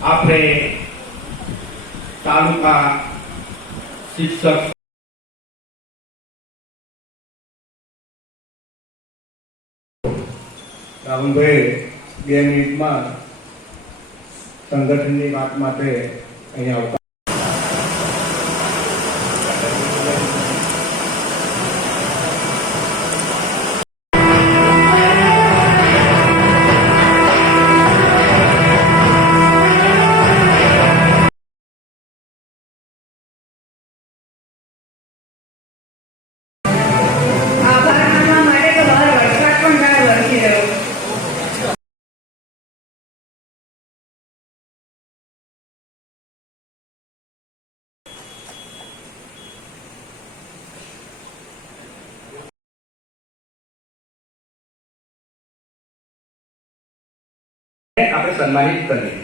આપણે તાલુકા શિક્ષક રાહુલભાઈ 2 મિનિટમાં સંગઠનની વાત માટે અહીંયા આવતા. આપણે સન્માનિત કરીએ.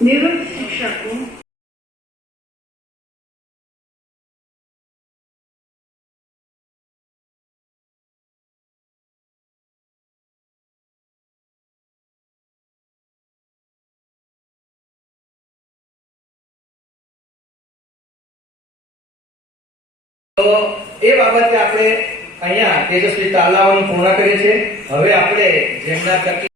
નિવૃત્ત શિક્ષકો તો એ બાબતે આપણે અહીંયા તેજસ્વી તાલાઓને પૂર્ણ કરીએ છીએ. હવે આપણે જેમના તકલીફ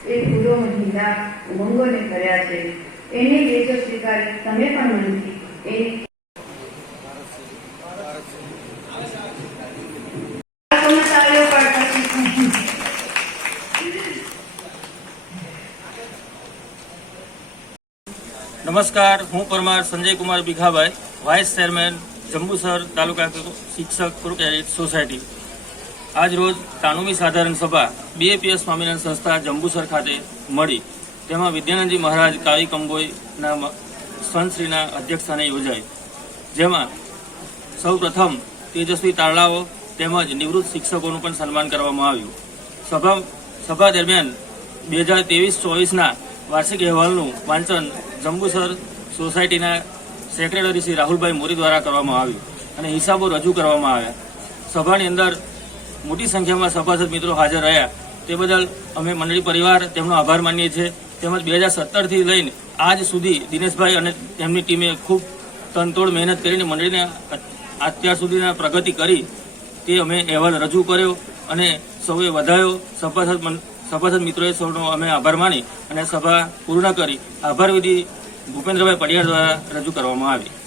એ પૂરો મહિલા ઉમંગોને કર્યા છે એને વેચો સ્વીકારી તમે પણ મનથી એ નમસ્કાર, હું પરમાર સંજય કુમાર ભીખાભાઈ, વાઇસ ચેરમેન જંબુસર તાલુકા શિક્ષક ક્રેડિટ સોસાયટી. આજ રોજ કાનૂની સાધારણ સભા BAPS સ્વામિનારાયણ સંસ્થા જંબુસર ખાતે મળી. તેમાં વિદ્યાનંદજી મહારાજ કાવી કંબોઈના સંતશ્રીના અધ્યક્ષસ્થાને યોજાઈ, જેમાં સૌ પ્રથમ તેજસ્વી તારલાઓ તેમજ નિવૃત્ત શિક્ષકોનું પણ સન્માન કરવામાં આવ્યું. સભા દરમિયાન 2023-24ના વાર્ષિક અહેવાલનું વાંચન જંબુસર સોસાયટીના સેક્રેટરી શ્રી રાહુલભાઈ મોરી દ્વારા કરવામાં આવ્યું અને હિસાબો રજૂ કરવામાં આવ્યા. સભાની અંદર મોટી સંખ્યામાં સભાસદ મિત્રો હાજર રહ્યા, તે બદલ અમે મંડળી પરિવાર તેમનો આભાર માનીએ છીએ. તેમજ 2017થી લઈને આજ સુધી દિનેશભાઈ અને તેમની ટીમે ખૂબ તનતોડ મહેનત કરીને મંડળીને અત્યાર સુધીના પ્રગતિ કરી તે અમે અહેવાલ રજૂ કર્યો અને સૌએ વધાયો. સભાસદ મિત્રોએ સૌનો અમે આભાર માની અને સભા પૂર્ણ કરી. આભાર વિધિ ભૂપેન્દ્રભાઈ પડિયાર દ્વારા રજૂ કરવામાં આવી.